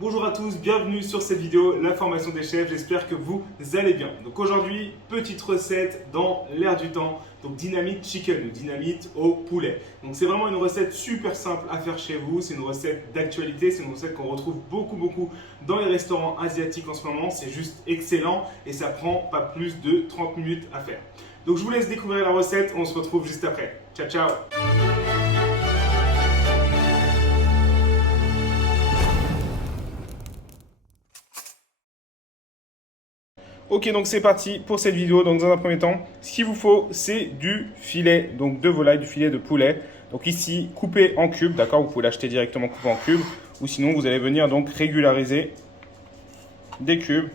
Bonjour à tous, bienvenue sur cette vidéo, l'information des chefs, j'espère que vous allez bien. Donc aujourd'hui, petite recette dans l'air du temps, donc dynamite chicken ou dynamite au poulet. Donc c'est vraiment une recette super simple à faire chez vous, c'est une recette d'actualité, c'est une recette qu'on retrouve beaucoup dans les restaurants asiatiques en ce moment, c'est juste excellent et ça prend pas plus de 30 minutes à faire. Donc je vous laisse découvrir la recette, on se retrouve juste après. Ciao ciao. Ok, donc c'est parti pour cette vidéo. Donc dans un premier temps, ce qu'il vous faut, c'est du filet donc de volaille, du filet de poulet. Donc ici, coupé en cubes, d'accord. Vous pouvez l'acheter directement coupé en cubes, ou sinon vous allez venir donc régulariser des cubes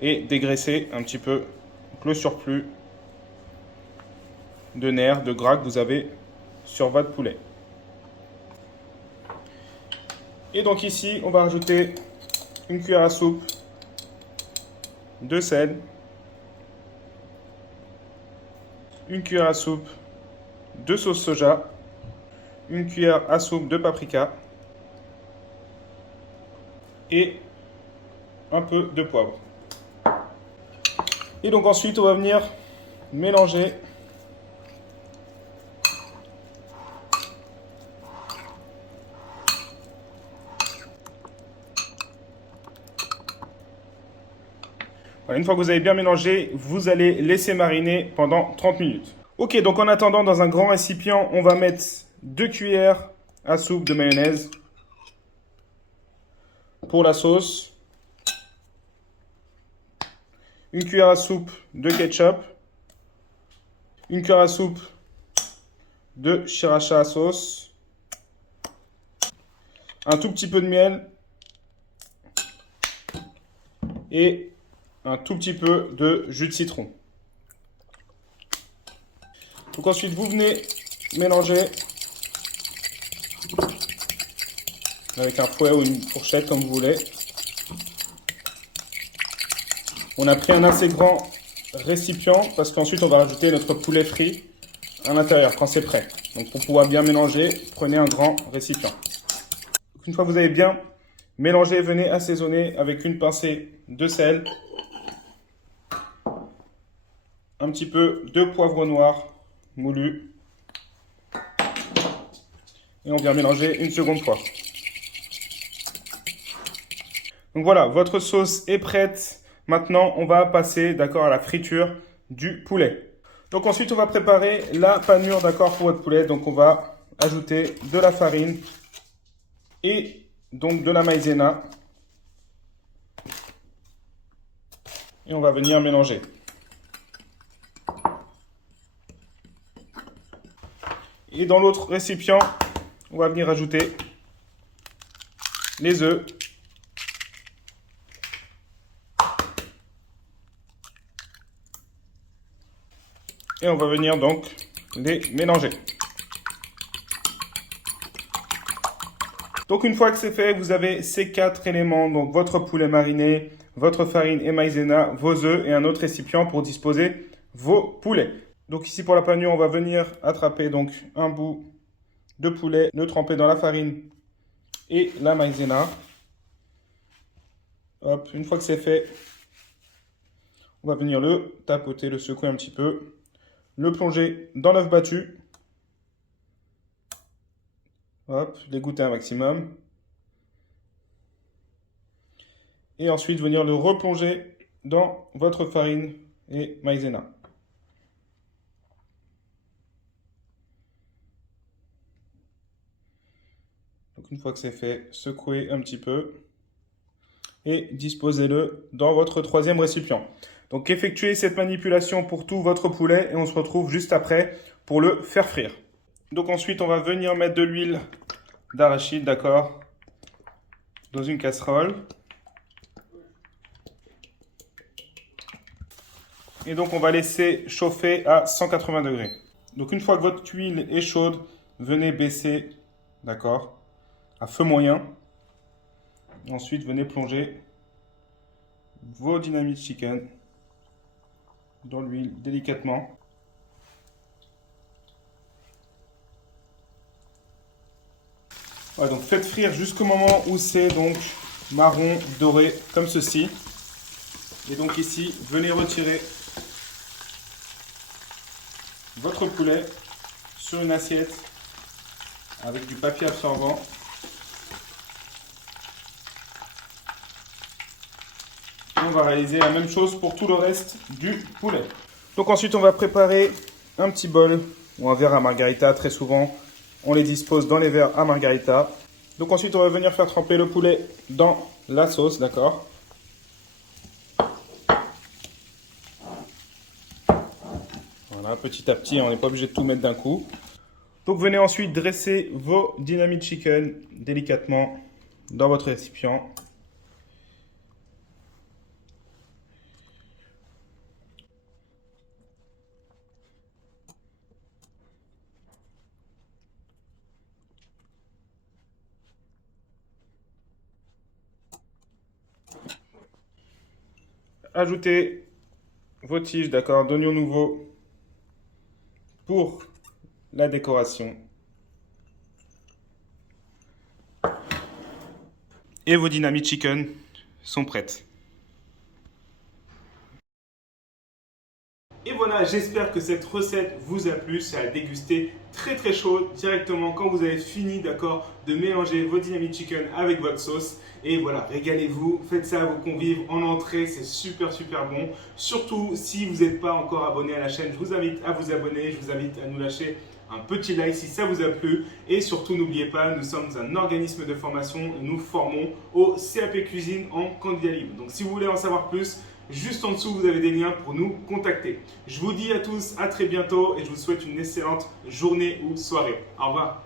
et dégraisser un petit peu le surplus de nerfs, de gras que vous avez sur votre poulet. Et donc ici, on va rajouter une cuillère à soupe de sel, une cuillère à soupe de sauce soja, une cuillère à soupe de paprika et un peu de poivre. Et donc ensuite, on va venir mélanger Voilà, une fois que vous avez bien mélangé, vous allez laisser mariner pendant 30 minutes. Ok, donc en attendant, dans un grand récipient, on va mettre 2 cuillères à soupe de mayonnaise pour la sauce, une cuillère à soupe de ketchup, une cuillère à soupe de sriracha sauce, un tout petit peu de miel et un tout petit peu de jus de citron. Donc ensuite, vous venez mélanger avec un fouet ou une fourchette comme vous voulez. On a pris un assez grand récipient parce qu'ensuite on va rajouter notre poulet frit à l'intérieur quand c'est prêt. Donc pour pouvoir bien mélanger, prenez un grand récipient. Donc, une fois que vous avez bien mélangé, venez assaisonner avec une pincée de sel, un petit peu de poivre noir moulu et on vient mélanger une seconde fois. Donc voilà, votre sauce est prête. Maintenant, on va passer d'accord à la friture du poulet. Donc ensuite, on va préparer la panure d'accord pour votre poulet. Donc on va ajouter de la farine et donc de la maïzena. Et on va venir mélanger. Et dans l'autre récipient, on va venir ajouter les œufs. Et on va venir donc les mélanger. Donc une fois que c'est fait, vous avez ces 4 éléments, donc votre poulet mariné, votre farine et maïzena, vos œufs et un autre récipient pour disposer vos poulets. Donc ici pour la panure, on va venir attraper donc un bout de poulet, le tremper dans la farine et la maïzena. Hop, une fois que c'est fait, on va venir le tapoter, le secouer un petit peu, le plonger dans l'œuf battu. Hop, l'égoutter un maximum. Et ensuite venir le replonger dans votre farine et maïzena. Donc une fois que c'est fait, secouez un petit peu et disposez-le dans votre troisième récipient. Donc effectuez cette manipulation pour tout votre poulet et on se retrouve juste après pour le faire frire. Donc ensuite, on va venir mettre de l'huile d'arachide, d'accord, dans une casserole. Et donc on va laisser chauffer à 180 degrés. Donc une fois que votre huile est chaude, venez baisser, d'accord, à feu moyen. Ensuite, venez plonger vos dynamite chicken dans l'huile délicatement. Voilà, donc faites frire jusqu'au moment où c'est donc marron doré comme ceci. Et donc ici, venez retirer votre poulet sur une assiette avec du papier absorbant. Et on va réaliser la même chose pour tout le reste du poulet. Donc ensuite, on va préparer un petit bol ou un verre à margarita. Très souvent, on les dispose dans les verres à margarita. Donc ensuite, on va venir faire tremper le poulet dans la sauce, d'accord? Voilà, petit à petit, on n'est pas obligé de tout mettre d'un coup. Donc venez ensuite dresser vos dynamite chicken délicatement dans votre récipient. Ajoutez vos tiges, d'accord, d'oignons nouveaux pour la décoration. Et vos dynamite chicken sont prêtes. Et voilà, j'espère que cette recette vous a plu. C'est à déguster très très chaud directement quand vous avez fini, d'accord, de mélanger vos dynamite chicken avec votre sauce. Et voilà, régalez-vous, faites ça à vos convives en entrée, c'est super super bon. Surtout si vous n'êtes pas encore abonné à la chaîne, je vous invite à vous abonner, je vous invite à nous lâcher un petit like si ça vous a plu. Et surtout, n'oubliez pas, nous sommes un organisme de formation et nous formons au CAP Cuisine en candidat libre. Donc si vous voulez en savoir plus, juste en dessous, vous avez des liens pour nous contacter. Je vous dis à tous à très bientôt et je vous souhaite une excellente journée ou soirée. Au revoir.